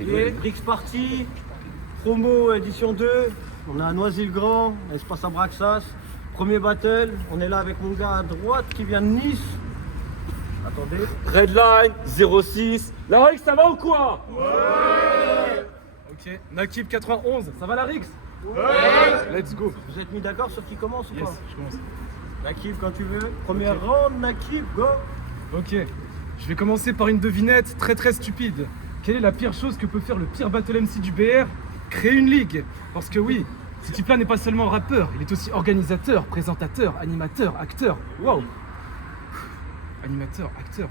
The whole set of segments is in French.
Et Rix Party, promo édition 2, on est à Noisy-le-Grand, espace Abraxas. Premier battle, on est là avec mon gars à droite qui vient de Nice. Attendez. Redline 06. La Rix, ça va ou quoi? Ouais. Ok, Nakib 91, ça va la Rix? Ouais. Let's go. Vous êtes mis d'accord sur qui commence ou Yes, pas? je commence. Nakib quand tu veux. Première round, Nakib, go. Ok, je vais commencer par une devinette très stupide. Quelle est la pire chose que peut faire le pire battle MC du BR? Créer une ligue. Parce que oui, ce type-là n'est pas seulement rappeur, il est aussi organisateur, présentateur, animateur, acteur. Waouh. Animateur, acteur.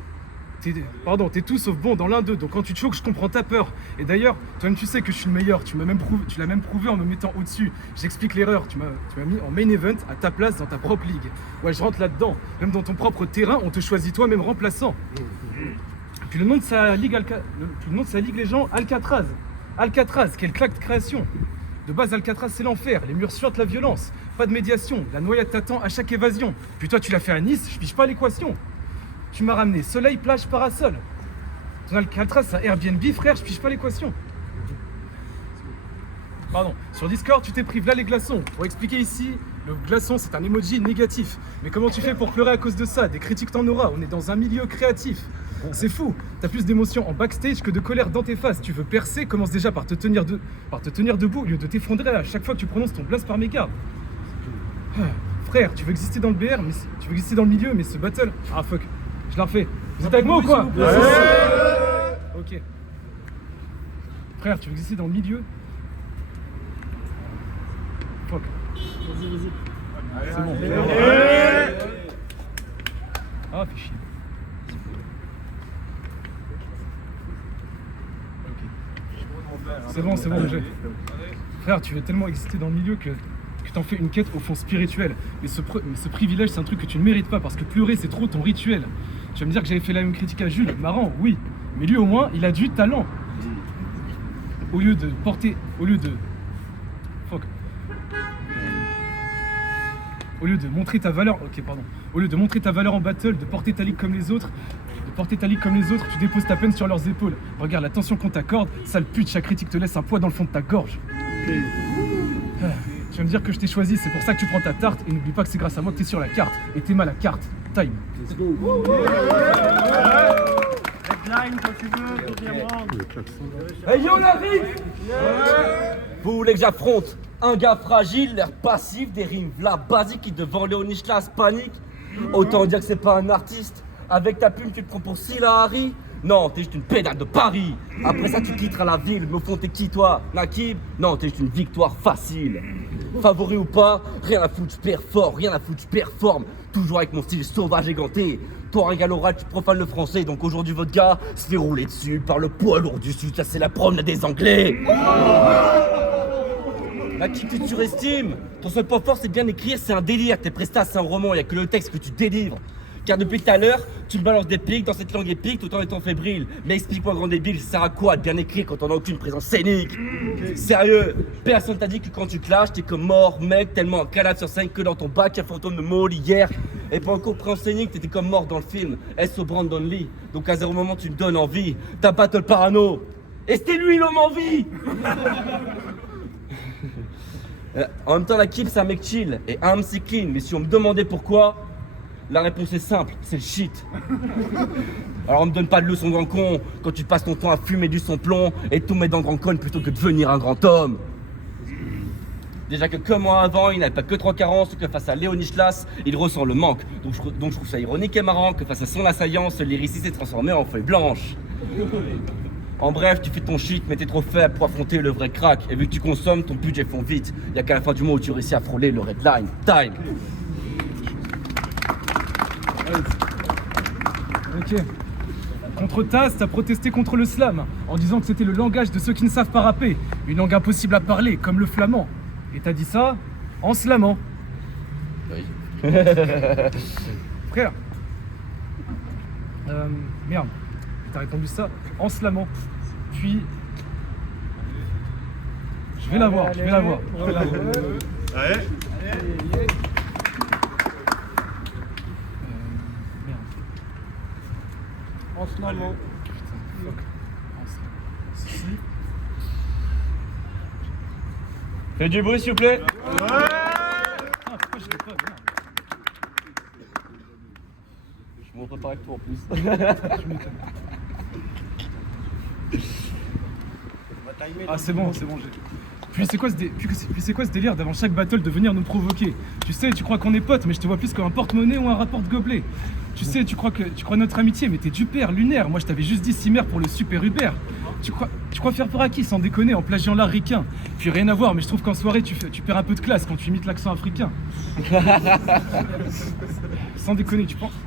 T'es tout sauf bon dans l'un d'eux, donc quand tu te choques, je comprends ta peur. Et d'ailleurs, toi-même tu sais que je suis le meilleur, tu l'as même prouvé en me mettant au-dessus. J'explique l'erreur, tu m'as mis en main event à ta place dans ta propre ligue. Ouais, je rentre là-dedans, même dans ton propre terrain, on te choisit toi, même remplaçant. Puis le nom de sa ligue, les gens, Alcatraz. Alcatraz, quelle claque de création. De base, Alcatraz, c'est l'enfer, les murs suintent la violence. Pas de médiation, la noyade t'attend à chaque évasion. Puis toi, tu l'as fait à Nice, je pige pas l'équation. Tu m'as ramené soleil, plage, parasol. Ton Alcatraz, c'est un Airbnb, frère, je pige pas l'équation. Pardon, sur Discord, tu t'es pris là les glaçons. Pour expliquer ici, le glaçon, c'est un emoji négatif. Mais comment tu fais pour pleurer à cause de ça? Des critiques t'en auras, on est dans un milieu créatif. C'est fou, t'as plus d'émotions en backstage que de colère dans tes faces. Tu veux percer, commence déjà par te tenir debout au lieu de t'effondrer à chaque fois que tu prononces ton blast par mégarde. Frère, tu veux exister dans le BR, mais tu veux exister dans le milieu, mais ce battle... Ah fuck, je la refais. Vous êtes avec moi ou quoi? Ok. Frère, tu veux exister dans le milieu? Fuck. Vas-y. C'est bon. Ah, fais chier. C'est bon, le jet. Frère, tu veux tellement exister dans le milieu que t'en fais une quête au fond spirituel. Mais ce privilège, c'est un truc que tu ne mérites pas parce que pleurer, c'est trop ton rituel. Tu vas me dire que j'avais fait la même critique à Jules. Marrant, oui. Mais lui, au moins, il a du talent. Au lieu de... Fuck. Au lieu de montrer ta valeur... Ok, pardon. Au lieu de montrer ta valeur en battle, de porter ta ligue comme les autres, tu déposes ta peine sur leurs épaules. Regarde l'attention qu'on t'accorde, sale pute, chaque critique te laisse un poids dans le fond de ta gorge. Tu vas me dire que je t'ai choisi, c'est pour ça que tu prends ta tarte, et n'oublie pas que c'est grâce à moi que t'es sur la carte. Et t'es mal à la carte. Time. Headline quand tu veux, deuxième round. Hey yo la Rix! Vous voulez que j'affronte un gars fragile, l'air passif, des rimes v'là basiques qui devant Léonislas panique? Autant dire que c'est pas un artiste. Avec ta plume, tu te prends pour Silla Harry? Non, t'es juste une pédale de Paris. Après ça, tu quitteras la ville. Mais au fond, t'es qui, toi? Nakib? Non, t'es juste une victoire facile. Favori ou pas, rien à foutre, je perfore, rien à foutre, je performe. Toujours avec mon style sauvage et ganté. Toi, un gars l'oral, tu profanes le français. Donc aujourd'hui, votre gars se fait rouler dessus par le poids lourd du sud. Ça, c'est la promenade des Anglais. Nakib, tu te surestimes. Ton seul point fort, c'est bien écrire, c'est un délire. Tes prestats, c'est un roman, y a que le texte que tu délivres. Car depuis tout à l'heure, tu me balances des pics dans cette langue épique tout en étant fébrile. Mais explique-moi, grand débile, ça sert à quoi de bien écrire quand on n'a aucune présence scénique? Sérieux, personne t'a dit que quand tu clashes, t'es comme mort, mec, tellement un cadavre sur scène que dans ton bac, y'a fantôme de Maul hier. Et pour un cours pré-scénique, t'étais comme mort dans le film, S.O. Brandon Lee. Donc à zéro moment, tu me donnes envie. T'as battle parano. Et c'était lui l'homme en vie. En même temps, la Kip, c'est un mec chill et un MC clean. Mais si on me demandait pourquoi, la réponse est simple, c'est le shit. Alors on me donne pas de leçon grand con quand tu passes ton temps à fumer du son plomb et tout mettre dans le grand con plutôt que de devenir un grand homme. Déjà que comme moi avant, il n'avait pas que 3 carences, que face à Léonislas, il ressent le manque. Donc je trouve ça ironique et marrant que face à son assaillant, ce lyriciste s'est transformé en feuille blanche. En bref, tu fais ton shit, mais t'es trop faible pour affronter le vrai crack. Et vu que tu consommes, ton budget fond vite. Y'a qu'à la fin du mois où tu réussis à frôler le redline. Time. Ok. Contre Taz, t'as protesté contre le slam, en disant que c'était le langage de ceux qui ne savent pas rapper. Une langue impossible à parler, comme le flamand. Et t'as dit ça en slamant. Oui. Frère. Merde. T'as répondu ça en slamant. Puis... Je vais la voir. Ouais. Merde. En ce moment. Putain, fuck. Si. Faites du bruit, s'il vous plaît. Pourquoi je l'ai pas, merde. Je m'en prépare avec toi en plus. Ah c'est bon, j'ai. Puis c'est quoi ce délire d'avant chaque battle de venir nous provoquer? Tu sais, tu crois qu'on est potes, mais je te vois plus comme un porte-monnaie ou un rapport de gobelet. Tu sais, tu crois notre amitié, mais t'es du père, lunaire. Moi je t'avais juste dit Cimer pour le super Uber. Tu crois faire peur à qui sans déconner en plagiant l'art ricain? Puis rien à voir, mais je trouve qu'en soirée tu perds un peu de classe quand tu imites l'accent africain. Sans déconner, tu penses?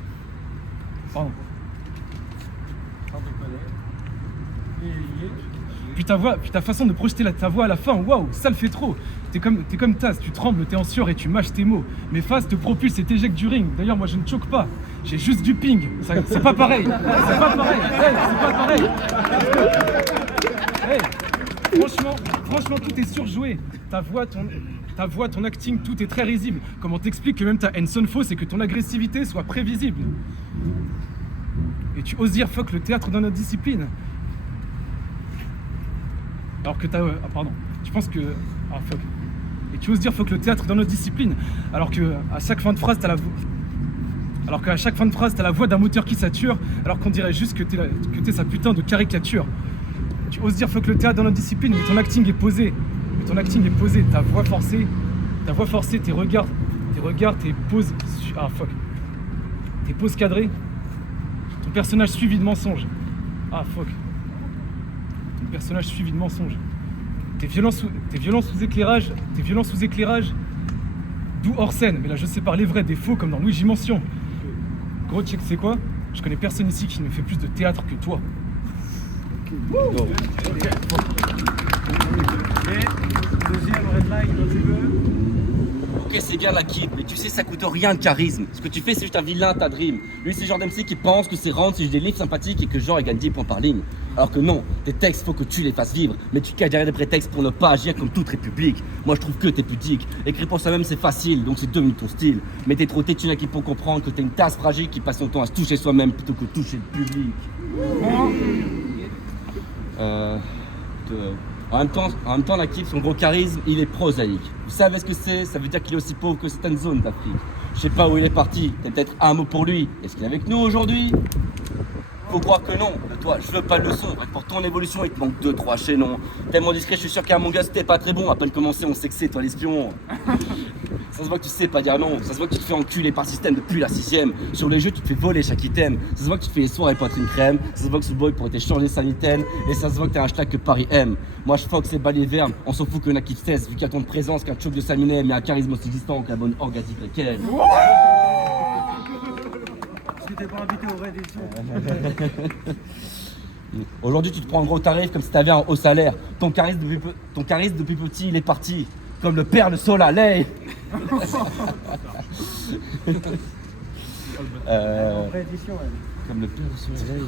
Pardon. Puis ta façon de projeter ta voix à la fin, waouh, ça le fait trop. T'es comme Taz, tu trembles, t'es en sueur et tu mâches tes mots. Mes faces te propulsent et t'éjectent du ring. D'ailleurs, moi je ne choque pas, j'ai juste du ping. C'est pas pareil. C'est pas pareil. Hey, c'est pas pareil. Hey, franchement, tout est surjoué. Ta voix, ton acting, tout est très risible. Comment t'expliques que même ta haine sonne fausse et que ton agressivité soit prévisible? Et tu oses dire fuck le théâtre dans notre discipline. Alors que ah pardon, tu penses que... Ah fuck. Et tu oses dire fuck le théâtre dans notre discipline, alors que à chaque fin de phrase t'as la voix... Alors qu'à chaque fin de phrase t'as la voix d'un moteur qui sature, alors qu'on dirait juste que t'es sa putain de caricature. Tu oses dire fuck le théâtre dans notre discipline, mais ton acting est posé. Ta voix forcée, tes regards, tes poses... Ah fuck. Tes poses cadrées. Ton personnage suivi de mensonges. Ah fuck. Personnage suivi de mensonges. T'es violent sous éclairage, d'où hors scène, mais là je sépare les vrais des faux comme dans Luigi Mansion. Gros, tu sais que c'est quoi? Je connais personne ici qui ne fait plus de théâtre que toi. Deuxième red light, quand tu veux. Ok, c'est bien la keep, mais tu sais, ça coûte rien de charisme. Ce que tu fais, c'est juste un vilain, ta dream. Lui, c'est le genre d'MC qui pense que c'est rendre, c'est juste des livres sympathiques et que genre, il gagne 10 points par ligne. Alors que non, tes textes, faut que tu les fasses vivre. Mais tu caches derrière des prétextes pour ne pas agir comme toute république. Moi, je trouve que t'es pudique. Écrire pour soi-même, c'est facile, donc c'est devenu ton style. Mais t'es trop têtu là qui pour comprendre que t'es une tasse fragile qui passe son temps à se toucher soi-même plutôt que toucher le public. En même temps, la Kip, son gros charisme, il est prosaïque. Vous savez ce que c'est? Ça veut dire qu'il est aussi pauvre que certaines zones d'Afrique. Je sais pas où il est parti, t'as peut-être un mot pour lui. Est-ce qu'il est avec nous aujourd'hui? Faut croire que non, de toi, je veux pas de leçon. Pour ton évolution, il te manque 2-3 chaînons. Tellement discret, je suis sûr qu'à mon gars, c'était pas très bon. À peine commencé, on sait que c'est toi l'espion. Ça se voit que tu sais pas dire non. Ça se voit que tu te fais enculer par système depuis la 6ème. Sur les jeux, tu te fais voler chaque item. Ça se voit que tu te fais les soirées poitrine crème. Ça se voit que ce boy pourrait t'échanger sa mitaine. Et ça se voit que t'as un hashtag que Paris aime. Moi, je fox c'est balai verbe. On s'en fout que n'a qui cesse. Vu qu'il y a ton présence, qu'un choc de Saminet, mais un charisme aussi distant que la bonne organique qu'elle. T'es pas invité aux rééditions. Aujourd'hui, tu te prends un gros tarif comme si t'avais un haut salaire. Ton charisme depuis petit, il est parti. Comme le père de Solaley. Réédition, elle. Comme le père de Solaley.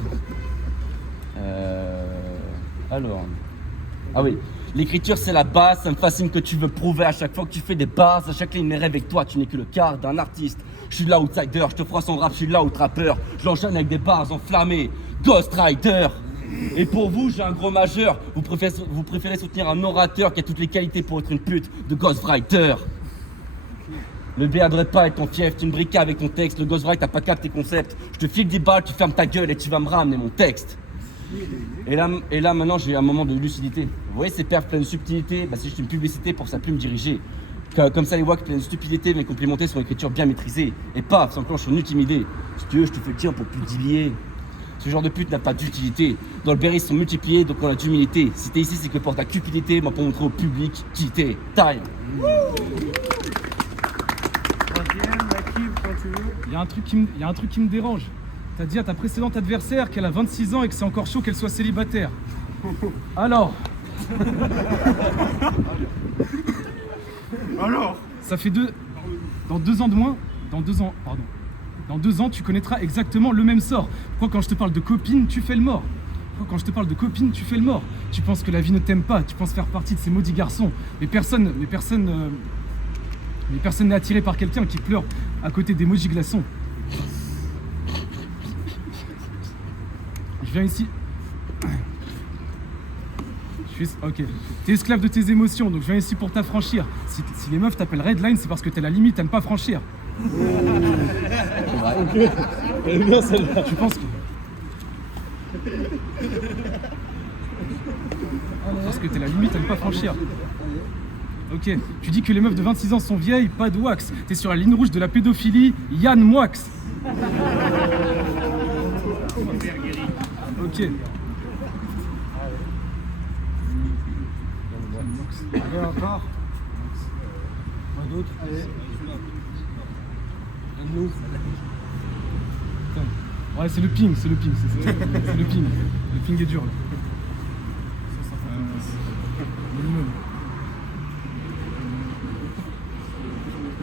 Alors. Ah oui. L'écriture, c'est la base. Ça me fascine que tu veux prouver à chaque fois que tu fais des bases. À chaque ligne, mes rêves avec toi, tu n'es que le quart d'un artiste. Je suis l'outsider, je te froisse son rap, je suis l'outrapper. Je l'enchaîne avec des bars enflammés. Ghost Rider. Et pour vous, j'ai un gros majeur. Vous préférez soutenir un orateur qui a toutes les qualités pour être une pute de Ghost Rider. Le BA devrait pas être ton fief, tu me briques avec ton texte. Le Ghost Rider, t'as pas capté tes concepts. Je te file 10 balles, tu fermes ta gueule et tu vas me ramener mon texte. Et là maintenant, j'ai eu un moment de lucidité. Vous voyez ces perfs pleines de subtilité, bah, c'est juste une publicité pour sa plume dirigée. Comme ça, les wack pleines de stupidité, mais complémentées sur une écriture bien maîtrisée. Et paf, s'enclenche une intimidée. Si tu veux, je te fais le tir pour plus de 10 billets. Ce genre de pute n'a pas d'utilité. Dans le Berry, ils sont multipliés, donc on a d'humilité. Si t'es ici, c'est que pour ta cupidité, moi pour montrer au public qui t'es. Time. Troisième, la Kip, quand tu veux. Il y a un truc qui me dérange. T'as dit à ta précédente adversaire qu'elle a 26 ans et que c'est encore chaud qu'elle soit célibataire. Alors ça fait dans 2 ans de moins, dans 2 ans, tu connaîtras exactement le même sort. Pourquoi quand je te parle de copine, tu fais le mort? Tu penses que la vie ne t'aime pas, tu penses faire partie de ces maudits garçons. Mais personne n'est attiré par quelqu'un qui pleure à côté des maudits glaçons. Je viens ici Ok. T'es esclave de tes émotions, donc je viens ici pour t'affranchir. Si les meufs t'appellent Redline, c'est parce que t'es la limite à ne pas franchir. Ok. Elle est bien celle-là. Tu penses que... Parce que t'es la limite à ne pas franchir. Ok. Tu dis que les meufs de 26 ans sont vieilles, pas de wax. T'es sur la ligne rouge de la pédophilie, Yann Moix. Ok. Allez, encore. Quoi d'autre? Allez. Donne-nous. Putain. Ouais, c'est le ping, c'est le ping. C'est le ping. Le ping est dur là. Minimum.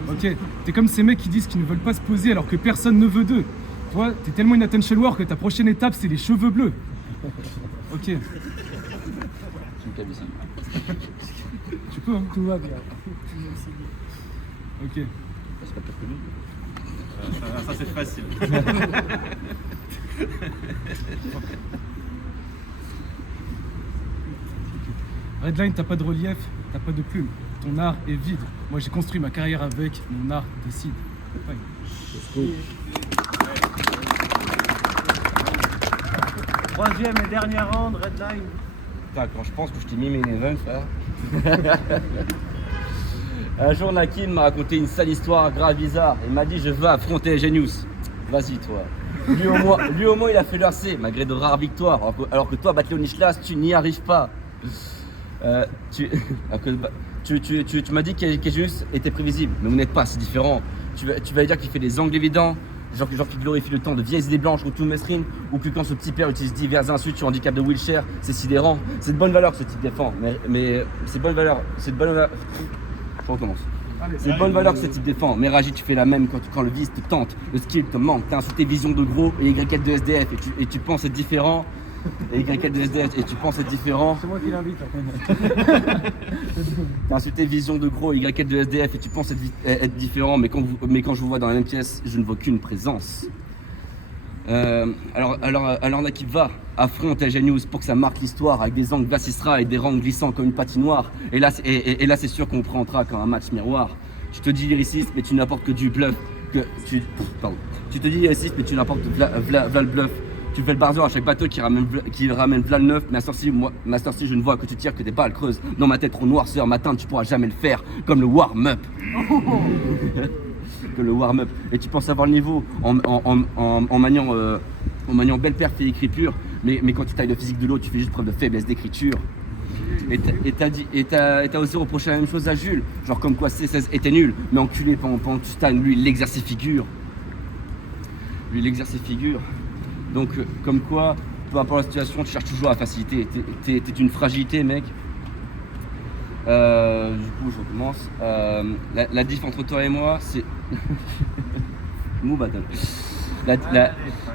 Ok, t'es comme ces mecs qui disent qu'ils ne veulent pas se poser alors que personne ne veut d'eux. Toi, t'es tellement une attention war que ta prochaine étape, c'est les cheveux bleus. Ok. Tu me calmes ici. Tu peux, hein? Tout va bien. Ok. C'est pas pire que lui. Ça c'est facile. Redline, t'as pas de relief, t'as pas de plume. Ton art est vide. Moi, j'ai construit ma carrière avec mon art décide. Ouais. Troisième et dernière round, Redline. Putain, quand je pense que je t'ai mis mes neveux, frère. Un jour, Nakin m'a raconté une sale histoire grave bizarre. Il m'a dit je veux affronter Genius. Vas-y, toi. Lui au moins, il a fait l'RC, malgré de rares victoires. Alors que toi, battre Léonishlas, tu n'y arrives pas. Tu m'as dit que Genius était prévisible, mais vous n'êtes pas si différent. Tu vas dire qu'il fait des angles évidents, genre qui glorifie le temps de vieilles idées blanches ou tout mesrine, ou que quand ce petit père utilise divers insultes sur handicap de wheelchair, c'est sidérant. C'est de bonne valeur que ce type défend, mais c'est de bonne valeur. Je recommence. C'est de bonne valeur que ce type défend, mais Raji, tu fais la même quand le vice te tente, le skill te manque, t'as insulté vision de gros et YL de SDF et tu penses être différent. Et YL de SDF et tu penses être différent. C'est moi qui l'invite. T'as insulté vision de gros et YL de SDF et tu penses être différent, mais quand je vous vois dans la même pièce, je ne vois qu'une présence. Alors l'équipe va, affronte Genius pour que ça marque l'histoire avec des angles bassistras et des rangs glissants comme une patinoire. Et là c'est sûr qu'on prend en track comme un match miroir. Tu te dis lyriciste mais tu n'apportes que du bluff. Tu te dis lyriciste mais tu n'apportes v'là le bluff. Tu fais le barzeur à chaque bateau qui ramène v'là le neuf. Master C, je ne vois que tu tires que des balles creuses. Dans ma tête trop noirceur, matin tu pourras jamais le faire. Comme le warm-up. Que le warm-up. Et tu penses avoir le niveau en maniant belle perf et écriture, mais quand tu tailles le physique de l'eau, tu fais juste preuve de faiblesse d'écriture. Et t'as aussi reproché la même chose à Jules, genre comme quoi C16 était nul, mais enculé pendant que tu stagnes, lui il exerce ses figures. Donc comme quoi, peu importe la situation, tu cherches toujours la facilité. T'es une fragilité, mec. Du coup, je recommence. La diff entre toi et moi, c'est. Mou battle.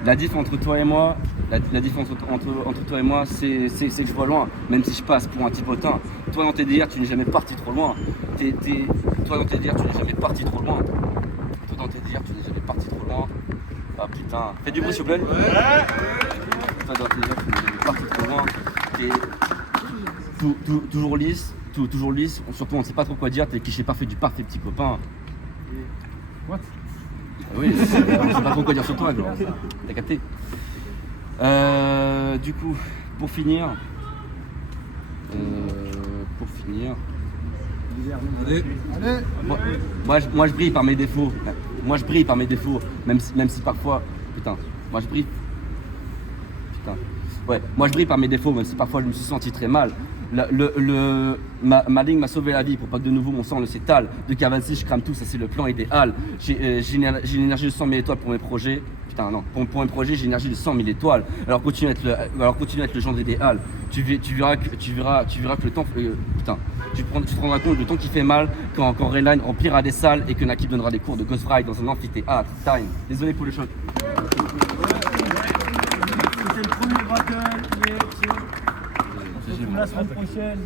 La diff entre toi et moi, entre toi et moi, c'est que je vois loin, même si je passe pour un type hautain. Toi, dans tes délires, tu n'es jamais parti trop loin. Toi, dans tes délires, tu n'es jamais parti trop loin. Ah putain, fais du bruit s'il vous plaît. Toi, dans tes délires, tu n'es jamais parti trop loin. T'es toujours lisse, surtout on ne sait pas trop quoi dire, t'es le cliché parfait du parfait petit copain. What? Oui, on sait pas trop quoi dire sur toi, gros. T'as capté? Du coup, pour finir. Allez. Moi je brille par mes défauts. Même si parfois. Putain, moi je brille. Ouais, moi je brille par mes défauts, même si parfois je me suis senti très mal. Ma ligne m'a sauvé la vie pour pas que de nouveau mon sang ne s'étale. De Cavancy, je crame tout, ça c'est le plan idéal. J'ai l'énergie de 100 000 étoiles pour mes projets. Putain, non, pour mes projets, j'ai l'énergie de 100 000 étoiles. Alors continue à être le genre idéal. Tu verras que le temps. Putain, tu te rendras compte du temps qui fait mal quand Redline remplira des salles et que Nakib donnera des cours de Ghost Ride dans un amphithéâtre. Time. Désolé pour le choc. C'était le premier battle. On se retrouve la semaine prochaine.